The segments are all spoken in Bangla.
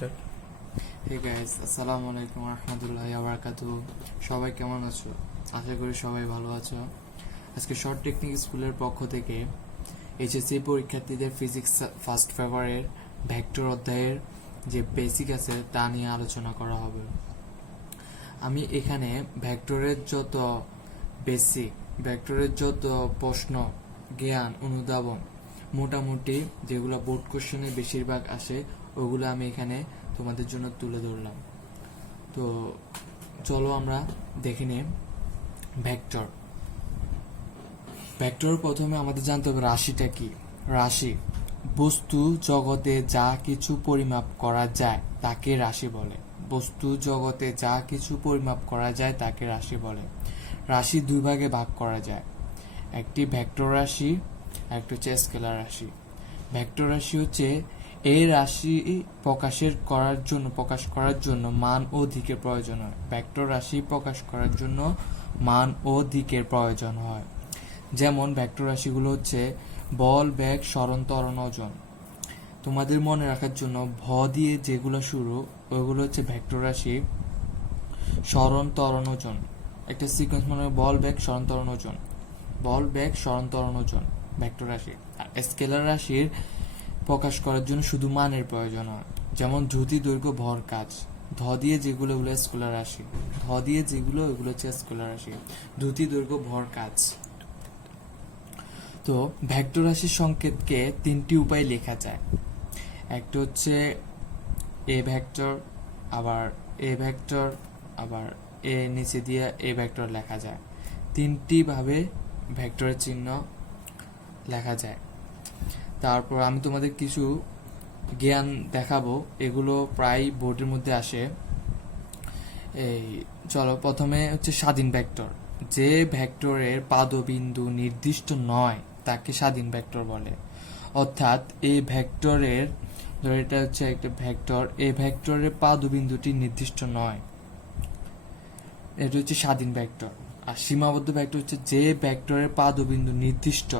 স্টার্ট। হে গাইস, আসসালামু আলাইকুম রহমতুল্লাহি ওয়া বারাকাতুহু। সবাই কেমন আছো? আশা করি সবাই ভালো আছো। আজকে শর্ট টেকনিক স্কুলের পক্ষ থেকে এইচএসসি পরীক্ষার্থীদের ফিজিক্স ফার্স্ট পেপারের ভেক্টর অধ্যায়ের যে বেসিক আছে তা নিয়ে আলোচনা করা হবে। আমি এখানে ভেক্টরের যত বেসিক, ভেক্টরের যত প্রশ্ন, জ্ঞান, অনুধাবন মোটামুটি যেগুলো বোর্ড কোশ্চেনে বেশিরভাগ আসে ওগুলো আমি এখানে তোমাদের জন্য তুলে ধরলাম। তো চলো আমরা দেখে নিই ভেক্টর। ভেক্টর প্রথমে আমাদের জানতে হবে রাশিটা কি। রাশি বস্তু জগতে যা কিছু পরিমাপ করা যায় তাকে রাশি বলে। বস্তু জগতে যা কিছু পরিমাপ করা যায় তাকে রাশি বলে। রাশি দুই ভাগে ভাগ করা যায়, একটি ভেক্টর রাশি, একটা হচ্ছে স্কেলার রাশি। ভেক্টর রাশি হচ্ছে এই রাশি প্রকাশ করার জন্য মান ও দিকের প্রয়োজন হয়। ভেক্টর রাশি প্রকাশ করার জন্য মান ও দিকের প্রয়োজন হয়। যেমন ভেক্টর রাশিগুলো হচ্ছে বল, বেগ, সরণ, ত্বরণ, ওজন। তোমাদের মনে রাখার জন্য ভ দিয়ে যেগুলো শুরু ওইগুলো হচ্ছে ভেক্টর রাশি। সরণ, ত্বরণ, ওজন একটা সিকোয়েন্স মনে হয়, বল, বেগ, সরণ, ত্বরণ, ওজন। বল, বেগ, সরণ, ত্বরণ, ওজন ভেক্টর রাশি। আর স্কেলার রাশির প্রকাশ করার জন্য শুধু মানের প্রয়োজন হয়। যেমন দ্রুতি, দৈর্ঘ্য, ভর, কাজ। ধ দিয়ে যেগুলো ওগুলো স্কেলার রাশি, ধ দিয়ে যেগুলো ওগুলো হচ্ছে স্কেলার রাশি। দ্রুতি, দৈর্ঘ্য, ভর, কাজ। তো ভেক্টর রাশির সংকেতকে তিনটি উপায়ে লেখা যায়। একটা হচ্ছে এ ভেক্টর, আবার এ ভেক্টর, আবার এ নিচে দিয়ে এ ভেক্টর লেখা যায়। তিনটি ভাবে ভেক্টরের চিহ্ন লেখা যায়। তারপর আমি তোমাদের কিছু জ্ঞান দেখাবো, এগুলো প্রায় বোর্ডের মধ্যে আসে। এই চলো প্রথমে হচ্ছে স্বাধীন ভেক্টর। যে ভেক্টরের পাদবিন্দু নির্দিষ্ট নয় তাকে স্বাধীন ভেক্টর বলে। অর্থাৎ এই ভেক্টরের, ধরো এটা হচ্ছে একটা ভেক্টর, এই ভেক্টরের পাদবিন্দুটি নির্দিষ্ট নয়, এটা হচ্ছে স্বাধীন ভেক্টর। আর সীমাবদ্ধ ভেক্টর হচ্ছে যে ভেক্টরের পাদবিন্দু নির্দিষ্ট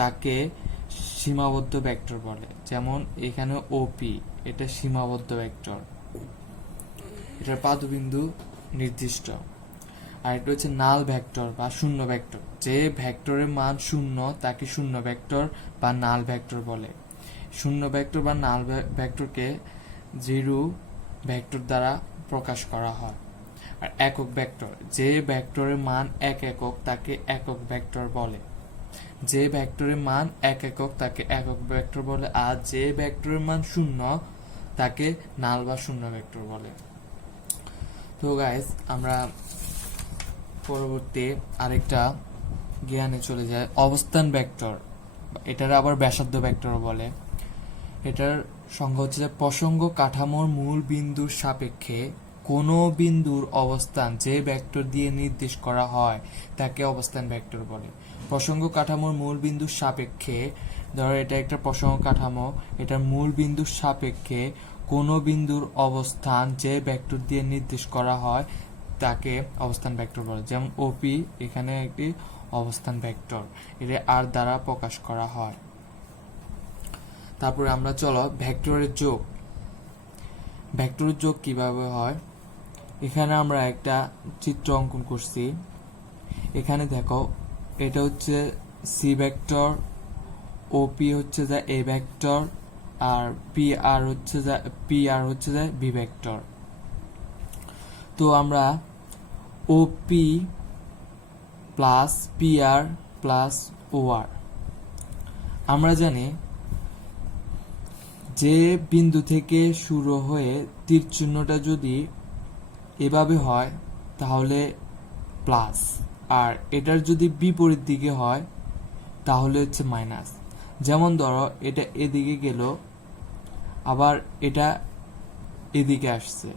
তাকে সীমাবদ্ধ ভেক্টর বলে। যেমন এখানে ওপি, এটা সীমাবদ্ধ ভেক্টর, এটার পাদবিন্দু নির্দিষ্ট। আর এটা হচ্ছে নাল ভেক্টর বা শূন্য ভেক্টর। যে ভেক্টরের মান শূন্য তাকে শূন্য ভেক্টর বা নাল ভেক্টর বলে। শূন্য ভেক্টর বা নাল ভেক্টরকে জিরো ভেক্টর দ্বারা প্রকাশ করা হয়। আর একক ভেক্টর, যে ভেক্টরের মান এক একক তাকে একক ভেক্টর বলে। যে ভেক্টরের মান এক একক তাকে একক ভেক্টর বলে। আর যে ভেক্টরের মান শূন্য তাকে নাল বা শূন্য ভেক্টর বলে। তো গাইস, আমরা পরবর্তী আরেকটা জ্ঞানে চলে যায়, অবস্থান ভেক্টর। এটার আবার ব্যাসার্ধ ভেক্টর বলে। এটার সংজ্ঞা হচ্ছে যে প্রসঙ্গ কাঠামোর মূল বিন্দুর সাপেক্ষে কোনো বিন্দুর অবস্থান যে ভেক্টর দিয়ে নির্দেশ করা হয় তাকে অবস্থান ভেক্টর বলে। প্রসঙ্গ কাঠামোর মূল বিন্দুর সাপেক্ষে, ধরো এটা একটা প্রসঙ্গ কাঠামো, এটার মূল বিন্দুর সাপেক্ষে কোনো বিন্দুর অবস্থান যে ভেক্টর দিয়ে নির্দেশ করা হয় তাকে অবস্থান ভেক্টর বলে। যেমন ওপি এখানে একটি অবস্থান ভেক্টর, এটা আর দ্বারা প্রকাশ করা হয়। তারপরে আমরা চলো ভেক্টরের যোগ। ভেক্টরের যোগ কিভাবে হয়, এখানে আমরা একটা চিত্র অঙ্কন করছি। এখানে দেখো, এটা হচ্ছে সি ভেক্টর, ওপি হচ্ছে যা এ ভেক্টর, আর পি আর হচ্ছে যা বি ভেক্টর। তো আমরা OP plus P R plus O R, আমরা জানি যে বিন্দু থেকে শুরু হয়ে তীর চিহ্নটা যদি এভাবে হয় তাহলে প্লাস, আর এটার যদি বিপরীত দিকে হয় তাহলে হচ্ছে মাইনাস। যেমন ধরো এটা এদিকে গেল, আবার এটা এদিকে আসছে,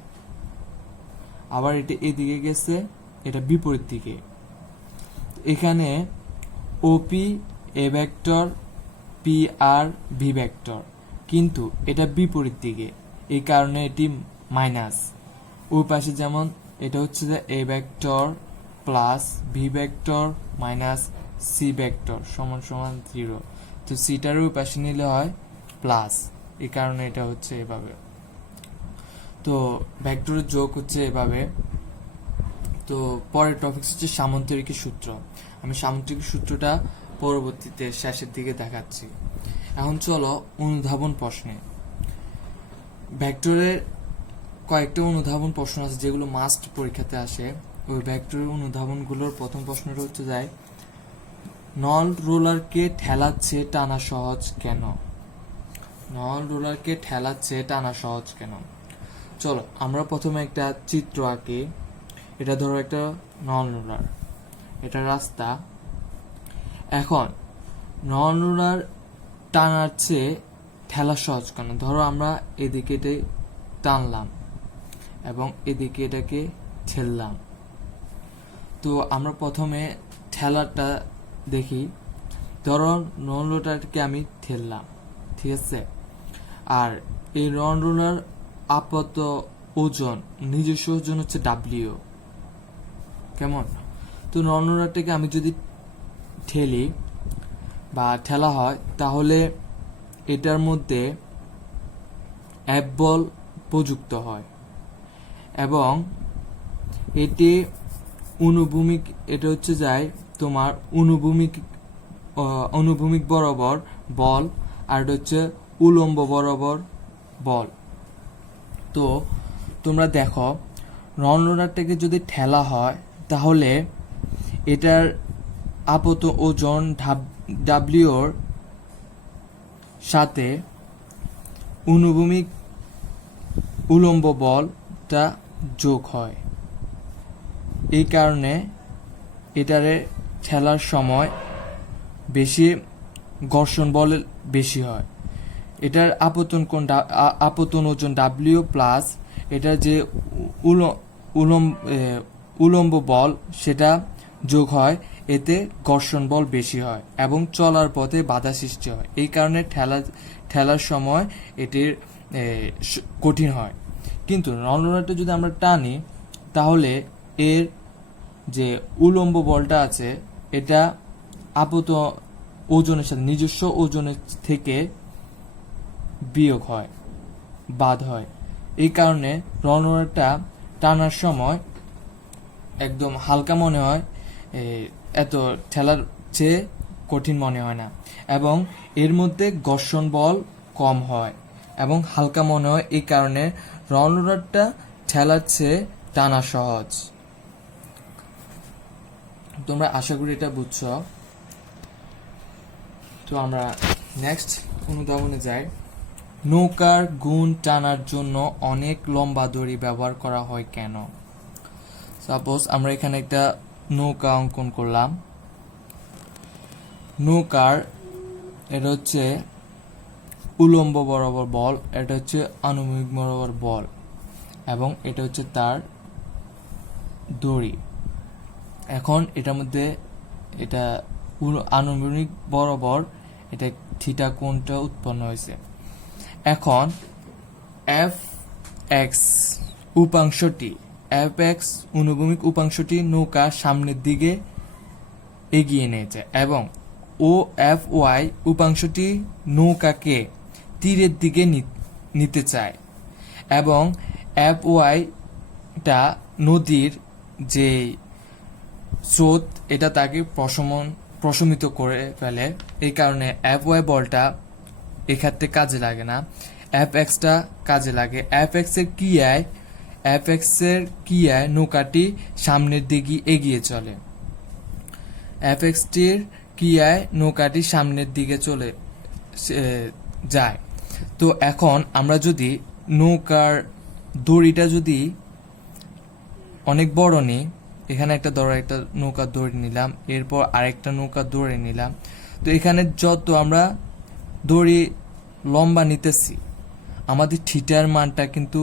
আবার এটা এদিকে গেছে, এটা বিপরীত দিকে। এখানে ওপি এ ভেক্টর, পি আর বি ভেক্টর, কিন্তু এটা বিপরীত দিকে, এই কারণে এটি মাইনাস। ওই পাশে যেমন এটা হচ্ছে যে A vector plus B vector minus C vector সমান সমান 0। তো সিটার ওই পাশে নিলে হয় প্লাস, এই কারণে এটা হচ্ছে এভাবে। তো ভেক্টরের যোগ হচ্ছে এভাবে। তো পরের টপিক হচ্ছে সামান্তরিকের সূত্র। আমি সামান্তরিকের সূত্রটা পরবর্তীতে শেষের দিকে দেখাচ্ছি। এখন চলো অনুধাবন প্রশ্নে। ভেক্টরের কয়েকটা অনুধাবন প্রশ্ন আছে যেগুলো মাস্ট পরীক্ষাতে আসে। ওই ভেক্টরের অনুধাবনগুলোর প্রথম প্রশ্নটা হচ্ছে যায়, নল রোলারকে ঠেলাচ্ছে টানা সহজ কেন? নল রোলারকে ঠেলাচ্ছে টানা সহজ কেন? চলো আমরা প্রথমে একটা চিত্র আঁকি। এটা ধরো একটা নল রোলার, এটা রাস্তা। এখন নল রোলার টানার চেয়ে ঠেলা সহজ কেন? ধরো আমরা এদিকে এটা টানলাম এবং এদিকে এটাকে ঠেললাম। তো আমরা প্রথমে ঠেলাটা দেখি। ধরো নল রোলারকে আমি ঠেললাম, ঠিক আছে? আর এই নল রোলার আপাতত ওজন, নিজস্ব ওজন হচ্ছে ডাব্লিউ, কেমন? তো নল রোলারটাকে আমি যদি ঠেলি বা ঠেলা হয়, তাহলে এটার মধ্যে F বল প্রযুক্ত হয় এবং এটি অনুভূমিক, এটা হচ্ছে যায় তোমার অনুভূমিক বরাবর বল, আর এটা হচ্ছে উলম্ব বরাবর বল। তো তোমরা দেখো নল রোলারটাকে যদি ঠেলা হয়, তাহলে এটার আপাতত ওজন ডাব্লিউর সাথে অনুভূমিক উলম্ব বলটা যোগ হয়। এই কারণে এটারে ঠেলার সময় বেশি ঘর্ষণ বল বেশি হয়। এটার আপতন ওজন ডাব্লিউ প্লাস এটার যে উলম্ব বল সেটা যোগ হয়, এতে ঘর্ষণ বল বেশি হয় এবং চলার পথে বাধা সৃষ্টি হয়। এই কারণে ঠেলার সময় এটির কঠিন হয়। কিন্তু নল রোলারটা যদি আমরা টানি, তাহলে এর যে উলম্ব বলটা আছে এটা আপাতত ওজনের সাথে, নিজস্ব ওজনের থেকে বিয়োগ হয়, বাদ হয়। এই কারণে নল রোলারটা টানার সময় একদম হালকা মনে হয়, এত ঠেলার চেয়ে কঠিন মনে হয় না, এবং এর মধ্যে ঘর্ষণ বল কম হয় এবং হালকা মনে হয়। এই কারণে নল রোলারটা ঠেলার চেয়ে টানা সহজ। তোমরা আশা করি এটা বুঝছো। তো আমরা নেক্সট অনুধাবনে যাই। নৌকার গুণ টানার জন্য অনেক লম্বা দড়ি ব্যবহার করা হয় কেন? সাপোজ আমরা এখানে একটা নৌকা অঙ্কন করলাম। নৌকার এটা হচ্ছে উলম্ব বরাবর বল, এটা হচ্ছে অনুভূমিক বরাবর বল, এবং এটা হচ্ছে তার দড়ি। এখন এটার মধ্যে এটা অনুভূমিক বরাবর এটা থিটা কোণটা উৎপন্ন হয়েছে। এখন এফ এক্স উপাংশটি, এফ এক্স অনুভূমিক উপাংশটি নৌকা সামনের দিকে এগিয়ে নিয়ে যায় এবং ও এফ ওয়াই উপাংশটি নৌকাকে তীরের দিকে নিতে চায়, এবং এফ ওয়াইটা নদীর যে স্রোত এটা তাকে প্রশমিত করে ফেলে। এই কারণে এফ ওয়াই বলটা এক্ষেত্রে কাজে লাগে না, এফ এক্সটা কাজে লাগে। এফ এক্সের ক্রিয়ায় নৌকাটি সামনের দিকে এগিয়ে চলে, এফ এক্সটির ক্রিয়ায় নৌকাটি সামনের দিকে চলে যায়। তো এখন আমরা যদি নৌকার দড়িটা যদি অনেক বড় নিই, এখানে একটা নৌকার দড়ি নিলাম, এরপর আরেকটা নৌকার দড়ি নিলাম, তো এখানে যত আমরা দড়ি লম্বা নিতেছি, আমাদের থিটার মানটা কিন্তু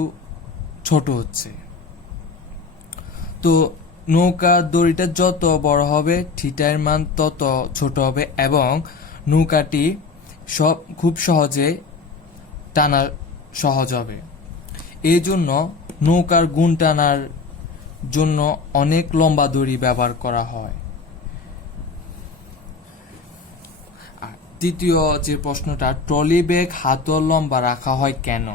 ছোট হচ্ছে। তো নৌকার দড়িটা যত বড় হবে, থিটার মান তত ছোট হবে এবং নৌকাটি খুব সহজে টানা সহজ হবে। এই জন্য নৌকার গুণ টানার জন্য অনেক লম্বা দড়ি ব্যবহার করা হয়। আর তৃতীয় যে প্রশ্নটা, ট্রলি ব্যাগ হাতল লম্বা রাখা হয় কেন?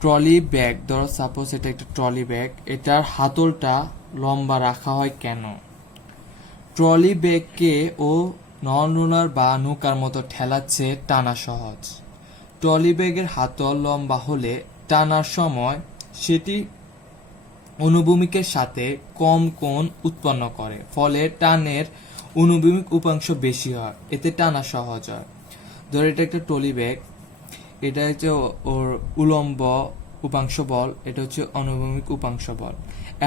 ট্রলি ব্যাগ, ধরো সাপোজ এটা একটা ট্রলি ব্যাগ, এটার হাতলটা লম্বা রাখা হয় কেন? ট্রলি ব্যাগকে ও নন রোলার বা নৌকার মতো ঠেলাচ্ছে টানা সহজ। ট্রলি ব্যাগের হাতল লম্বা হলে টানার সময় সেটি অনুভূমিকের সাথে কম কোণ উৎপন্ন করে, ফলে টানের অনুভূমিক উপাংশ বেশি হয়, এতে টানা সহজ হয়। ধর এটা একটা ট্রলি ব্যাগ, এটা হচ্ছে ওর উলম্ব উপাংশ বল, এটা হচ্ছে অনুভূমিক উপাংশ বল।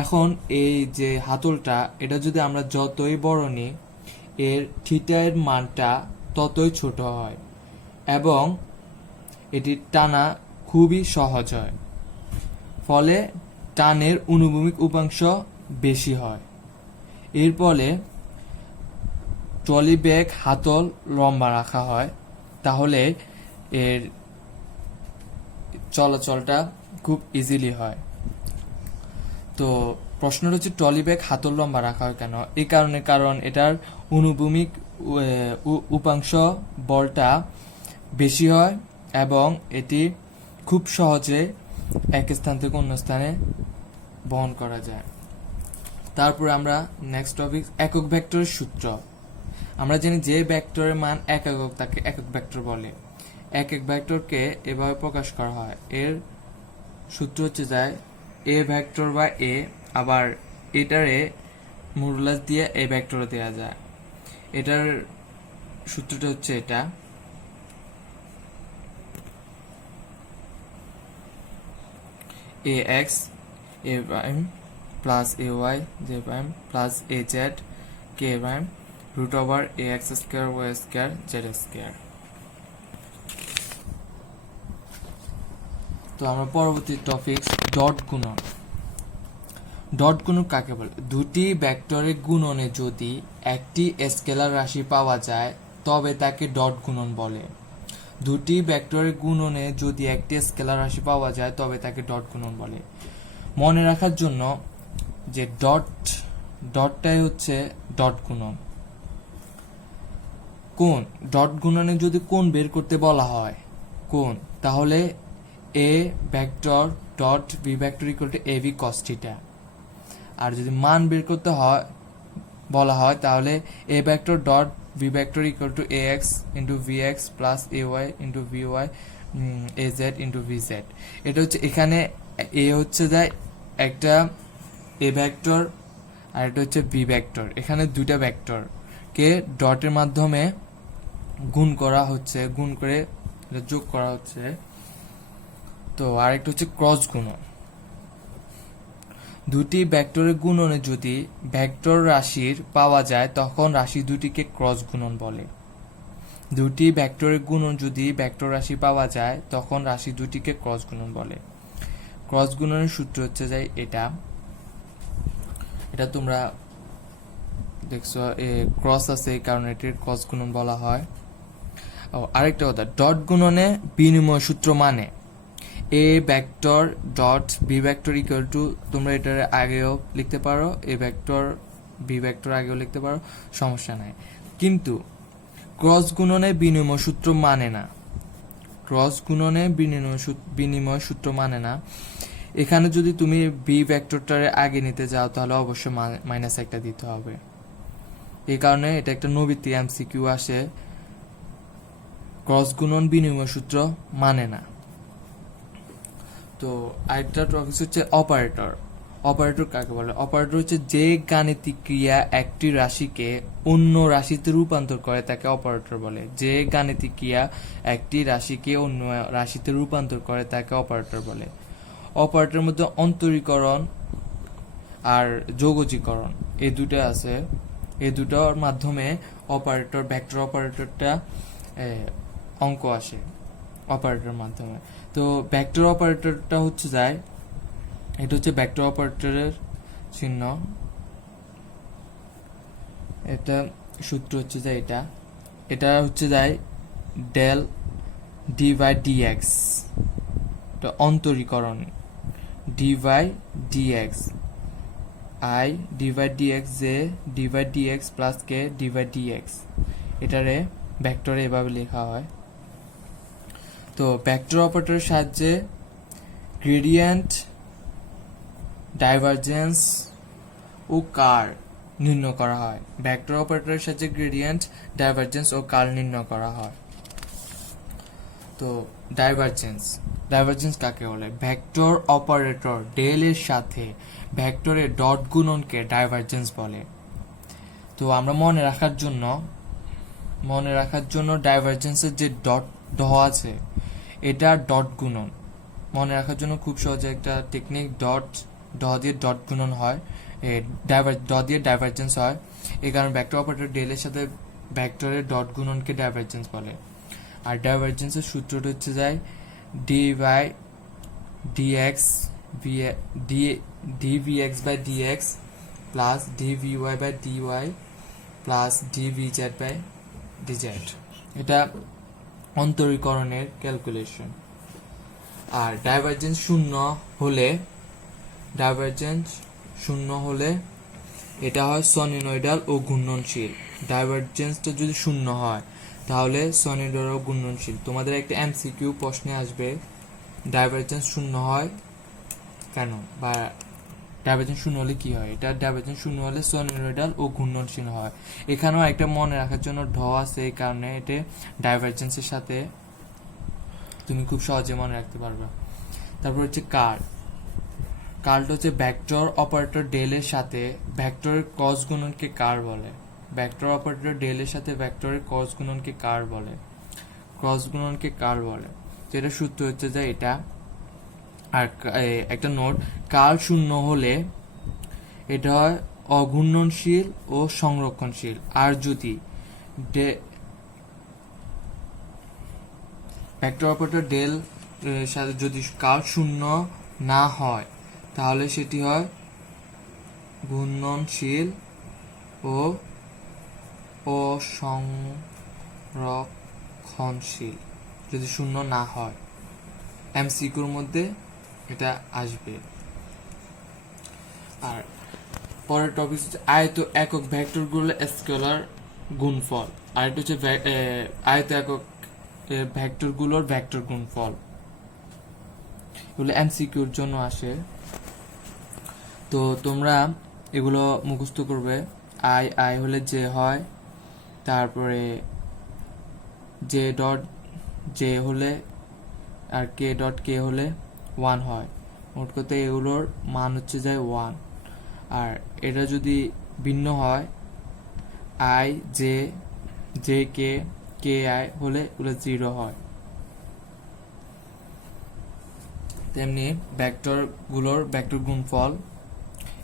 এখন এই যে হাতলটা, এটা যদি আমরা যতই বড় নিই, এর থিটার মানটা ততই ছোট হয় এবং এটি টানা খুবই সহজ হয়, ফলে টানের অনুভূমিক উপাংশ বেশি হয়। এর ফলে ট্রলি ব্যাগ হাতল লম্বা রাখা হয়, তাহলে এর চলাচলটা খুব ইজিলি হয়। তো প্রশ্নটা হচ্ছে ট্রলি ব্যাগ হাতল লম্বা রাখা হয় কেন? এই কারণে, কারণ এটার অনুভূমিক উপাংশ বলটা বেশি হয় এবং এটি খুব সহজে এক স্থান থেকে অন্য স্থানে বহন করা যায়। তারপরে আমরা নেক্সট টপিক, একক ভেক্টরের সূত্র। আমরা জানি যে ভেক্টরের মান এক একক তাকে একক ভেক্টর বলে। এক এক ভেক্টরকে এভাবে প্রকাশ করা হয়। এর সূত্র হচ্ছে যায় এ ভেক্টর বা এ, আবার এটারে মডুলাস দিয়ে এ ভেক্টরে দেওয়া যায়। এটার সূত্রটা হচ্ছে এটা, ax a prime plus ay j prime plus az k prime root over ax square y square z square। তো আমরা পরবর্তী টপিক, ডট গুণন। ডট গুণন কাকে বলে? দুটি ভেক্টরের গুণনে যদি একটি স্কেলার রাশি পাওয়া যায় তবে তাকে ডট গুণন বলে। দুটি ভেক্টরের গুণনে যদি একটি স্কেলার রাশি পাওয়া যায় তবে তাকে ডট গুণন বলে। মনে রাখার জন্য যে ডটটাই হচ্ছে ডট গুণন। কোণ, ডট গুণনে যদি কোণ বের করতে বলা হয় কোণ, তাহলে A vector dot B vector equal to A B cos theta. আর যদি মান বের করতে হয় বলা হয় তাহলে A vector dot B vector equal to A X into B X plus A Y into B Y A Z into B Z. এটা হচ্ছে, এখানে এ হচ্ছে যায় একটা এ ভেক্টর আর এটা হচ্ছে বি ভেক্টর। এখানে দুইটা ভেক্টরকে ডটের মাধ্যমে গুণ করা হচ্ছে, গুণ করে যোগ করা হচ্ছে। তো আরেকটা হচ্ছে ক্রস গুণন। দুটি ভেক্টরের গুণনে যদি ভেক্টর রাশির পাওয়া যায় তখন রাশি দুটিকে ক্রস গুণন বলে। দুটি ভেক্টরের গুণন যদি ভেক্টর রাশি পাওয়া যায় তখন রাশি দুটিকে ক্রস গুণন বলে। ক্রস গুণনের সূত্র হচ্ছে যায় এটা, এটা তোমরা দেখছো ক্রস আছে এই কারণে এটির ক্রস গুণন বলা হয়। আরেকটা কথা, ডট গুণনে বিনিময় সূত্র মানে A vector dot B vector equal to, তোমরা এটার আগেও লিখতে পারো, এ ভেক্টর বি ভেক্টর আগেও লিখতে পারো, সমস্যা নাই। কিন্তু ক্রস গুণনে বিনিময় সূত্র মানে না। ক্রস গুণনে বিনিময় সূত্র মানে না। এখানে যদি তুমি বি ভেক্টরটারে আগে নিতে যাও তাহলে অবশ্যই মাইনাস একটা দিতে হবে। এই কারণে এটা একটা নবীতি এমসিকিউ আসে, ক্রস গুণন বিনিময় সূত্র মানে না। তো আরেকটা টপিক হচ্ছে অপারেটর। অপারেটর কাকে বলে? অপারেটর হচ্ছে যে গাণিতিক ক্রিয়া একটি রাশিকে অন্য রাশিতে রূপান্তর করে তাকে অপারেটর বলে। যে গাণিতিক ক্রিয়া একটি রাশিকে অন্য রাশিতে রূপান্তর করে তাকে অপারেটর বলে। অপারেটরের মধ্যে অন্তরীকরণ আর যোগজীকরণ এই দুটো আছে। এই দুটোর মাধ্যমে অপারেটর, ভেক্টর অপারেটরটা অঙ্ক আসে অপারেটরের মাধ্যমে। তো ভেক্টর অপারেটরটা হচ্ছে যায়, এটা হচ্ছে ভেক্টর অপারেটরের চিহ্ন। এটা সূত্র হচ্ছে যে এটা হচ্ছে যায় del D by D X, এটা অন্তরীকরণ D by D X, I D by D X, J D by D X plus K D by D X. এটারে ভেক্টরে এভাবে লেখা হয়। তো ভেক্টর অপারেটরের সাহায্যে গ্রেডিয়েন্ট, ডাইভারজেন্স ও কার্ল নির্ণয় করা হয়। ভেক্টর অপারেটরের সাথে গ্রেডিয়েন্ট, ডাইভারজেন্স ও কার্ল নির্ণয় করা হয়। তো ডাইভারজেন্স কাকে বলে? ভেক্টর অপারেটর ডেল এর সাথে ভেক্টরের ডট গুণনকে ডাইভারজেন্স বলে। তো আমরা মনে রাখার জন্য ডাইভারজেন্সের যে ডট আছে এটা ডট গুণন। মনে রাখার জন্য খুব সহজে একটা টেকনিক, দিয়ে ডট গুণন হয়, দিয়ে ডাইভারজেন্স হয়। এই কারণে ভেক্টর অপারেটর ডেল এর সাথে ভেক্টরের ডট গুণনকে ডাইভারজেন্স বলে। আর ডাইভারজেন্সের সূত্রটা হচ্ছে যায় dvx by dx plus dvy by dy plus dvz by dz। এটা অন্তরীকরণের ক্যালকুলেশন। আর ডাইভারজেন্স শূন্য হলে এটা হয় সলিনয়েডাল ও ঘূর্ণনশীল। ডাইভারজেন্সটা যদি শূন্য হয় তাহলে সলিনয়েডাল ও ঘূর্ণনশীল। তোমাদের একটা এমসিকিউ প্রশ্নে আসবে ডাইভারজেন্স শূন্য হয় কেন, বা ডাইভারজেন্স শূন্য হলে কি হয়। এটা ডাইভারজেন্স শূন্য হলে সলিনয়েডাল ও ঘূর্ণনশীল হয়। এখানেও একটা মনে রাখার জন্য আছে, এই কারণে এটা ডাইভারজেন্সের সাথে তুমি খুব সহজে মনে রাখতে পারবে। তারপর হচ্ছে কার্লটা হচ্ছে ভেক্টর অপারেটর ডেল এর সাথে ভেক্টরের ক্রস গুণনকে কার্ল বলে। ভেক্টর অপারেটর ডেল এর সাথে ভেক্টরের ক্রস গুণনকে কার্ল বলে। তো এটা সূত্র হচ্ছে যে এটা। আর একটা নোট, কার্ল শূন্য হলে এটা হয় অঘূর্ণনশীল ও সংরক্ষণশীল। আর যদি ভেক্টর অপারেটর ডেল সাথে যদি কার্ল শূন্য না হয় তাহলে সেটি হয় ঘূর্ণনশীল ও অসংরক্ষণশীল। যদি শূন্য না হয়, এমসিকিউর মধ্যে এটা আসবে। আর পরের টপিক হচ্ছে আয়ত একক ভেক্টরগুলোর স্কেলার গুণফল। আর এটা হচ্ছে আয়ত একক ভেক্টরগুলোর ভেক্টর গুণফল। এগুলো এমসিকিউর জন্য আসে। তো তোমরা এগুলো মুখস্থ করবে। আই হলে জে হয়, তারপরে জে হলে আর কে হলে 1 হয়। মোট কথা এগুলোর মান হচ্ছে যায় 1। আর এটা যদি ভিন্ন হয় আই জে কে আই হলে এগুলো 0 হয়। তেমনি ভেক্টরগুলোর ভেক্টর গুণফল,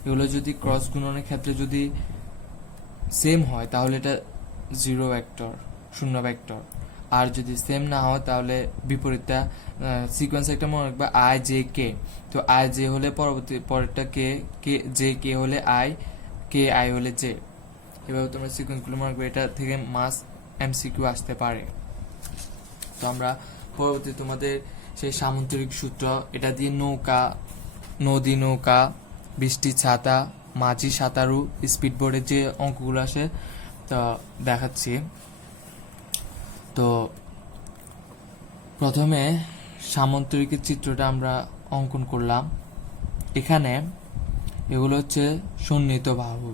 এগুলো যদি ক্রস গুণনের ক্ষেত্রে যদি সেম হয় তাহলে এটা 0 ভেক্টর, 0 ভেক্টর। আর যদি সেম না হয় তাহলে বিপরীতটা সিকোয়েন্স একটা মনে রাখবে আই জে কে। তো আই জে হলে পরেরটা কে হলে আই, কে আই হলে জে। এভাবে তোমরা সিকোয়েন্সগুলো মনে রাখবে। এটা থেকে মাস এমসিকিউ আসতে পারে। তো আমরা পরবর্তী তোমাদের সেই সামন্তরিক সূত্র, এটা দিয়ে নদী নৌকা, বৃষ্টি ছাতা, মাঝি সাঁতারু, স্পিডবোর্ডের যে অঙ্কগুলো আসে তা দেখাচ্ছি। তো প্রথমে সামন্তরিকের চিত্রটা আমরা অঙ্কন করলাম। এখানে এগুলো হচ্ছে সন্নিহিত বাহু,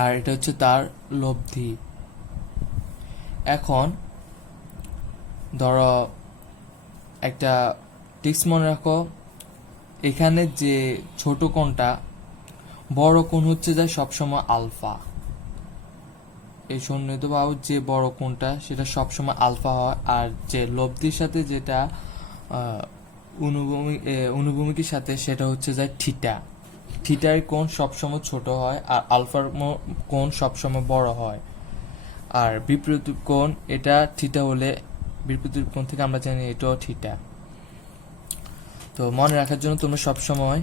আর এটা হচ্ছে তার লব্ধি। এখন ধরো একটা টিক্স মনে রাখো, এখানে যে ছোট কোণটা, বড় কোণ হচ্ছে যায় সবসময় আলফা। এই সন্নিহিত বাহুর যে বড় কোণটা সেটা সবসময় আলফা হয়। আর যে লব্ধির সাথে যেটা অনুভূমিকের সাথে সেটা হচ্ছে যায় থিটার কোণ সবসময় ছোট হয় আর আলফার কোণ সবসময় বড় হয়। আর বিপরীত কোণ এটা থিটা হলে বিপরীত কোণ থেকে আমরা জানি এটাও থিটা। তো মনে রাখার জন্য তোমরা সবসময়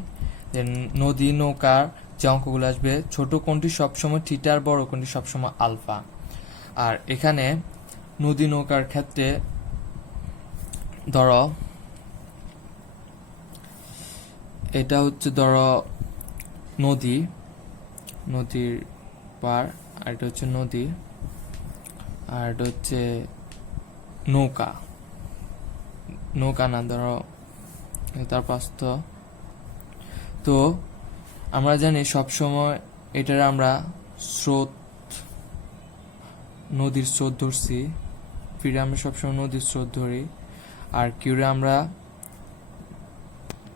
নদী নৌকার যে অঙ্কগুলো আসবে, ছোট কোণটি সবসময় থিটা আর বড় কোণটি সবসময় আলফা। আর এখানে নদী নৌকার ক্ষেত্রে ধরো এটা হচ্ছে ধরো নদীর পার, আর এটা হচ্ছে নদী, আর এটা হচ্ছে নৌকা, নৌকা না, ধরো তার প্রস্থ। তো আমরা জানি সবসময় এটার আমরা স্রোত, নদীর স্রোত ধরছি, ফিরে আমরা সবসময় নদীর স্রোত ধরি, আর কিউরে আমরা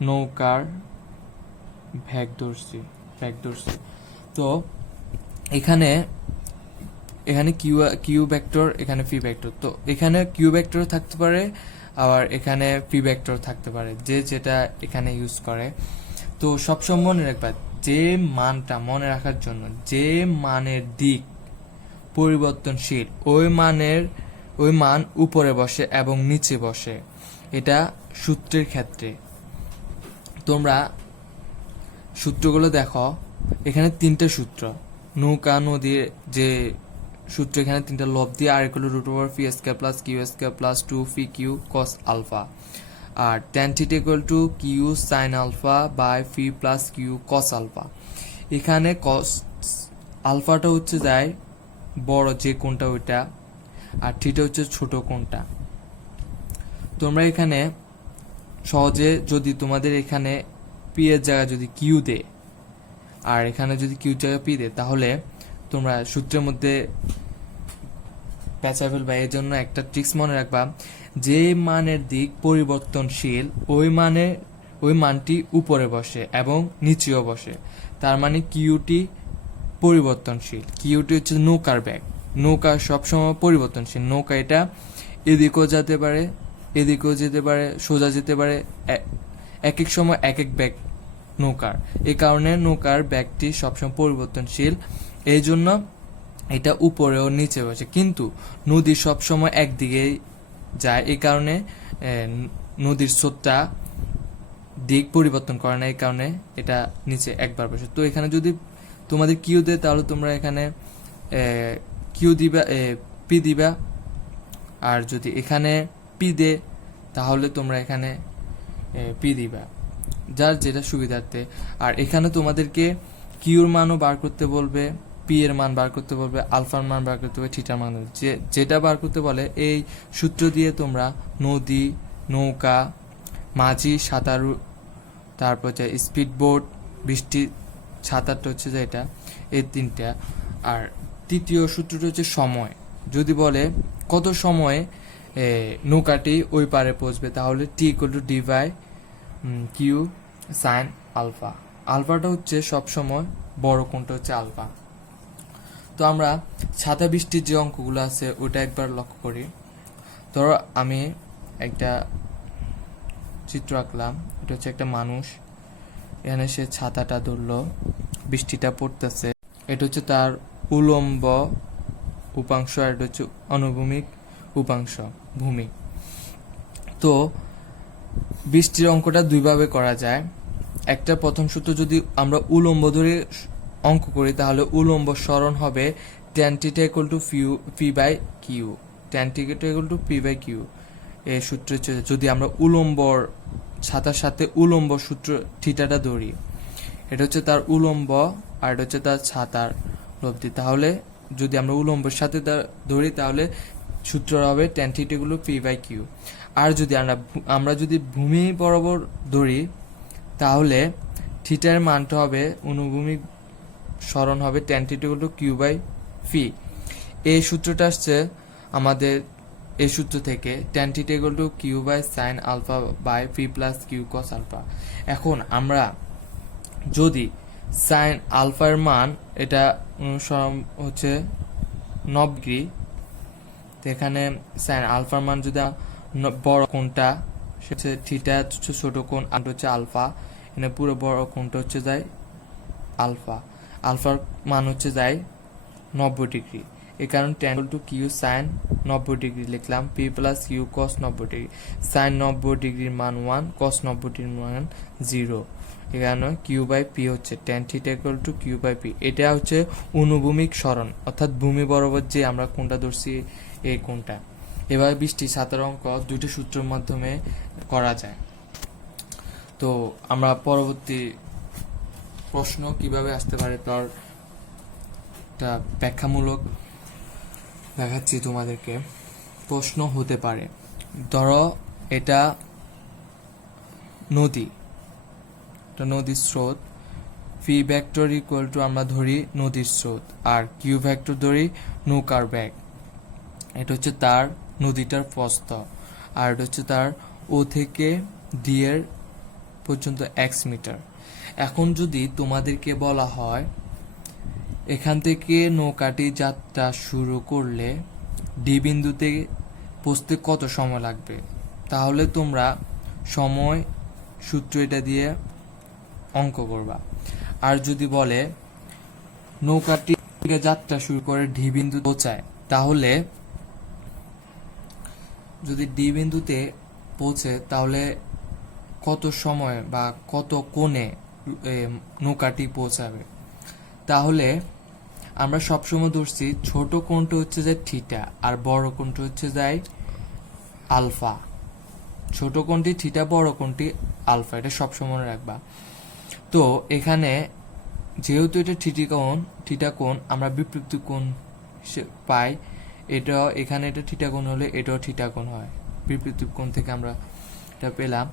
নৌকার ভ্যাগ ধরছি। তো এখানে কিউ ভেক্টর, এখানে পি ভেক্টর। তো এখানে কিউ ভেক্টর থাকতে পারে, আবার এখানে পি ভেক্টর থাকতে পারে, যে যেটা এখানে ইউজ করে। তো সবসময় মনে রাখবা, যে মানটা মনে রাখার জন্য, যে মানের দিক পরিবর্তনশীল, ওই মান উপরে বসে এবং নিচে বসে। এটা সূত্রের ক্ষেত্রে তোমরা সূত্রগুলো দেখো, এখানে 3টে সূত্র। নৌকা নদীর যে সূত্র, এখানে 3টা লব দিয়ে আর ইকুয়াল √ওভার P square plus Q square plus 2 P Q cos alpha, আর tan theta equal to Q sine alpha by P plus Q cos alpha. এখানে কস আলফাটা হচ্ছে যায় বড় যে কোণটা ওইটা, আর থিটা হচ্ছে ছোট কোণটা। তোমরা এখানে সহজে, যদি তোমাদের এখানে পি এর জায়গায় যদি কিউ দে, আর এখানে যদি কিউ জায়গায় পি দে, তাহলে তোমরা সূত্রের মধ্যে পেঁচা ফেলবা। এই জন্য একটা ট্রিক্স মনে রাখবা, যে মানের দিক পরিবর্তনশীল ওই মানটি উপরে বসে এবং নিচেও বসে। তার মানে কিউটি পরিবর্তনশীল। কিউটি হচ্ছে নৌকার ব্যাগ। নৌকা সবসময় পরিবর্তনশীল। নৌকা এটা এদিকেও যেতে পারে, এদিকেও যেতে পারে, সোজা যেতে পারে, এক এক সময় এক এক ব্যাগ নৌকার। এই কারণে নৌকার ব্যাগটি সবসময় পরিবর্তনশীল, এই জন্য এটা উপরে ও নিচে বসে। কিন্তু নদী সবসময় একদিকেই যায়, এই কারণে নদীর স্রোতটা দিক পরিবর্তন করে না, এই কারণে এটা নিচে একবার বসে। তো এখানে যদি তোমাদের কিউ দেয়, তাহলে তোমরা এখানে কিউ দিবা, পি দিবা, আর যদি এখানে পি দে, তাহলে তোমরা এখানে পি দিবা, যার যেটা সুবিধার্থে। আর এখানে তোমাদেরকে কিউর মানও বার করতে বলবে, পি এর মান বার করতে বলবে, আলফার মান বার করতে হবে, থিটার মান, যেটা বার করতে বলে। এই সূত্র দিয়ে তোমরা নদী, নৌকা, মাঝি, সাঁতারু, তারপর হচ্ছে স্পিড বোট, বৃষ্টি সাঁতারটা হচ্ছে যে এটা, এই 3টা। আর তৃতীয় সূত্রটা হচ্ছে সময়। যদি বলে কত সময়ে নৌকাটি ওই পারে পৌঁছবে, তাহলে T equal to D by Q sine alpha. আলফাটা হচ্ছে সবসময় বড় কোণটা হচ্ছে আলফা। তো আমরা ছাতা বৃষ্টির যে অঙ্কগুলো আছে ওটা একবার লক্ষ্য করি। ধরো আমি একটা চিত্র আঁকলাম, এটা হচ্ছে একটা মানুষ, এখানে সে ছাতাটা ধরলো, বৃষ্টিটা পড়তেছে। এটা হচ্ছে তার উলম্ব উপাংশ, আর এটা হচ্ছে অনুভূমিক উপাংশ, ভূমি। তো বৃষ্টির অঙ্কটা দুইভাবে করা যায়। একটা প্রথম সূত্র, যদি আমরা উলম্ব ধরে অঙ্ক করি, তাহলে উলম্ব সরণ হবে tan theta equal to P by Q, tan theta equal to P by Q. এই সূত্র হচ্ছে, যদি আমরা উলম্বর ছাতার সাথে উলম্ব সূত্র থিটাটা ধরি, এটা হচ্ছে তার উলম্ব আর এটা হচ্ছে তার ছাতার লব্ধি। তাহলে যদি আমরা উলম্বের সাথে ধরি, তাহলে সূত্র হবে tan theta equal to P by Q. আর যদি আমরা যদি ভূমি বরাবর ধরি, তাহলে থিটার মানটা হবে, অনুভূমিক সরণ হবে tan theta equal to Q by P. এই সূত্রটা আসছে আমাদের এই সূত্র থেকে, tan theta equal to Q by sine alpha by P plus Q cos alpha. এখন আমরা যদি সাইন আলফার মান, এটা হচ্ছে 90 ডিগ্রি, তো এখানে সাইন আলফার মান যদি বড় কোণটা সেটা থিটা হচ্ছে ছোট কোণ, আর হচ্ছে আলফা, এখানে পুরো বড় কোণটা হচ্ছে যায় আলফা। আলফার মান হচ্ছে যায় 90 ডিগ্রি। এই কারণ tan to Q sine 90 degree লিখলাম, P plus Q cos 90 degree. Sine 90 ডিগ্রির মান 1, কস 90 ডিগ্রির মান 0। এখানে কিউ বাই পি হচ্ছে tan theta equal to Q by P. এটা হচ্ছে অনুভূমিক সরণ, অর্থাৎ ভূমি বরাবর যে আমরা কোণটা ধরছি এই কোণটা। এভাবে বৃষ্টি ছাতার অঙ্ক দুইটা সূত্রের মাধ্যমে করা যায়। তো আমরা পরবর্তী প্রশ্ন কিভাবে আসতে পারে তার একটা ব্যাখ্যামূলক দেখাচ্ছি তোমাদেরকে। প্রশ্ন হতে পারে, ধরো এটা নদী, এটা নদীর স্রোত। পি ভেক্টর ইকুয়াল টু আমরা ধরি নদীর স্রোত, আর কিউ ভেক্টর ধরি নৌকার বেগ। এটা হচ্ছে তার নদীটার প্রস্থ, আর এটা হচ্ছে তার ও থেকে ডি এর পর্যন্ত এক্স মিটার। এখন যদি তোমাদেরকে বলা হয় এখান থেকে নৌকাটি যাত্রা শুরু করলে ডি বিন্দুতে পৌঁছতে কত সময় লাগবে, তাহলে তোমরা সময় সূত্র এটা দিয়ে অঙ্ক করবা। আর যদি বলে নৌকাটি যাত্রা শুরু করে ডি বিন্দু পৌঁছায়, তাহলে যদি ডি বিন্দুতে পৌঁছে তাহলে কত সময় বা কত কোণে নৌকাটি পৌঁছাবে। তাহলে আমরা সবসময় ধরছি ছোট কোণটা হচ্ছে যে থিটা, আর বড় কোণটা হচ্ছে যায় আলফা। ছোট কোণটি থিটা, বড় কোণটি আলফা, এটা সবসময় মনে রাখবা। তো এখানে যেহেতু এটা থিটা কোণ আমরা বিপরীত কোণ পাই, এটা এখানে এটা থিটা কোণ হলে এটাও থিটা কোণ হয়, বিপরীত কোণ থেকে আমরা এটা পেলাম।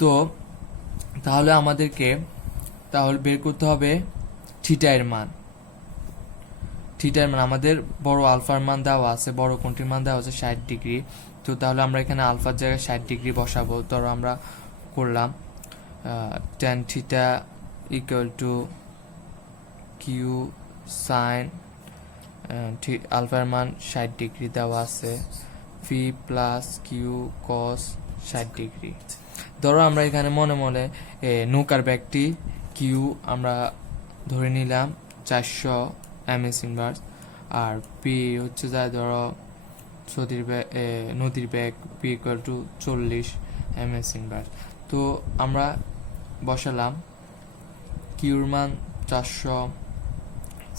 তো তাহলে আমাদেরকে বের করতে হবে থিটা এর মান। আমাদের বড় আলফার মান দেওয়া আছে, বড় কোণটির মান দেওয়া আছে 60 ডিগ্রি। তো তাহলে আমরা এখানে আলফার জায়গায় 60 ডিগ্রি বসাবো। ধরো আমরা করলাম tan theta equal to Q sine আলফার মান 60 ডিগ্রি দেওয়া আছে, V plus Q cos 60 degree. ধরো আমরা এখানে মনে মনে নৌকার ব্যাগটি কিউ আমরা ধরে নিলাম 400 ms ইনভার্স, আর পি হচ্ছে যায় ধরো নদীর bag P equal to 40 ms inverse. তো আমরা বসালাম কিউর মান 400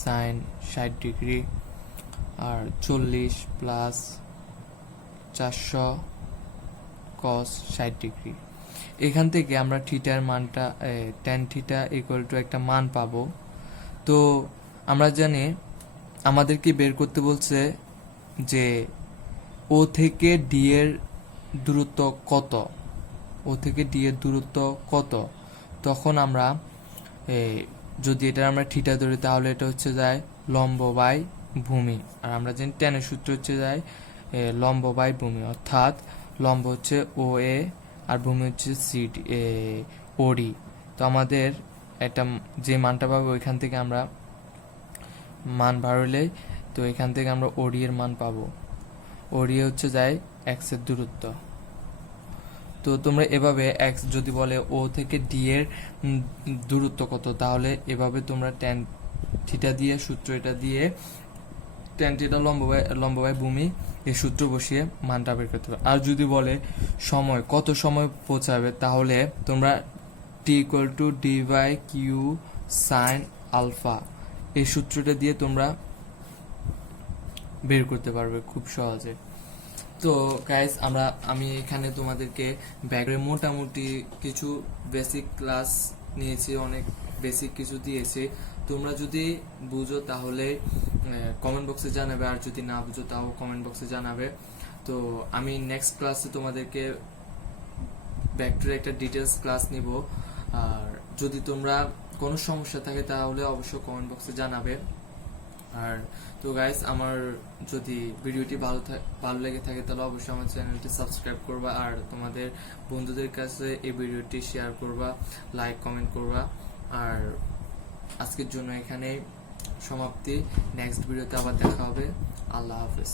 সাইন 60 ডিগ্রি আর 40 প্লাস 400 কস 60 ডিগ্রি। এখান থেকে আমরা থিটার মানটা tan থিটা ইকুয়াল টু একটা মান পাবো। তো আমরা জানি আমাদেরকে বের করতে বলছে যে ও থেকে ডি এর দূরত্ব কত, ও থেকে ডি এর দূরত্ব কত। তখন আমরা যদি এটা আমরা থিটা ধরি তাহলে এটা হচ্ছে যায় লম্ব বাই ভূমি, আর আমরা জানি ট্যানের সূত্র হচ্ছে যায় লম্ব বাই ভূমি, অর্থাৎ লম্ব হচ্ছে ও এ আর ভূমি হচ্ছে সি ওডি। তো আমাদের একটা যে মানটা পাবো ওইখান থেকে আমরা মান বাড়লে, তো এখান থেকে আমরা ওডি এর মান পাবো। ওডি হচ্ছে যায় এক্স এর দূরত্ব। তো তোমরা এভাবে এক্স যদি বলে ও থেকে ডি এর দূরত্ব কত, তাহলে এভাবে তোমরা ট্যান থিটা দিয়ে সূত্র এটা দিয়ে ট্যান থিটা লম্ব বাই ভূমি এই সূত্র বসিয়ে মানটা বের করতে হবে। আর যদি বলে সময় কত সময় পৌঁছাবে, তাহলে তোমরা T equal to D by Q sine alpha এই সূত্রটা দিয়ে তোমরা বের করতে পারবে খুব সহজে। তো গাইস আমি এখানে তোমাদেরকে ব্যাগের মোটামুটি কিছু বেসিক ক্লাস নিয়েছি, অনেক বেসিক কিছু দিয়েছি। তোমরা যদি বুঝো তাহলে কমেন্ট বক্সে জানাবে, আর যদি না বুঝো তাও কমেন্ট বক্সে জানাবে। তো আমি নেক্সট ক্লাসে তোমাদেরকে ভেক্টরের একটা ডিটেলস ক্লাস নিব। আর যদি তোমরা কোনো সমস্যা থাকে তাহলে অবশ্যই কমেন্ট বক্সে জানাবে। আর তো গাইস আমার যদি ভিডিওটি ভালো লেগে থাকে তাহলে অবশ্যই আমার চ্যানেলটি সাবস্ক্রাইব করবা, আর তোমাদের বন্ধুদের কাছে এই ভিডিওটি শেয়ার করবা, লাইক কমেন্ট করবা। আর আজকের জন্য এখানে সমাপ্তি, নেক্সট ভিডিওতে আবার দেখা হবে। আল্লাহ হাফেজ।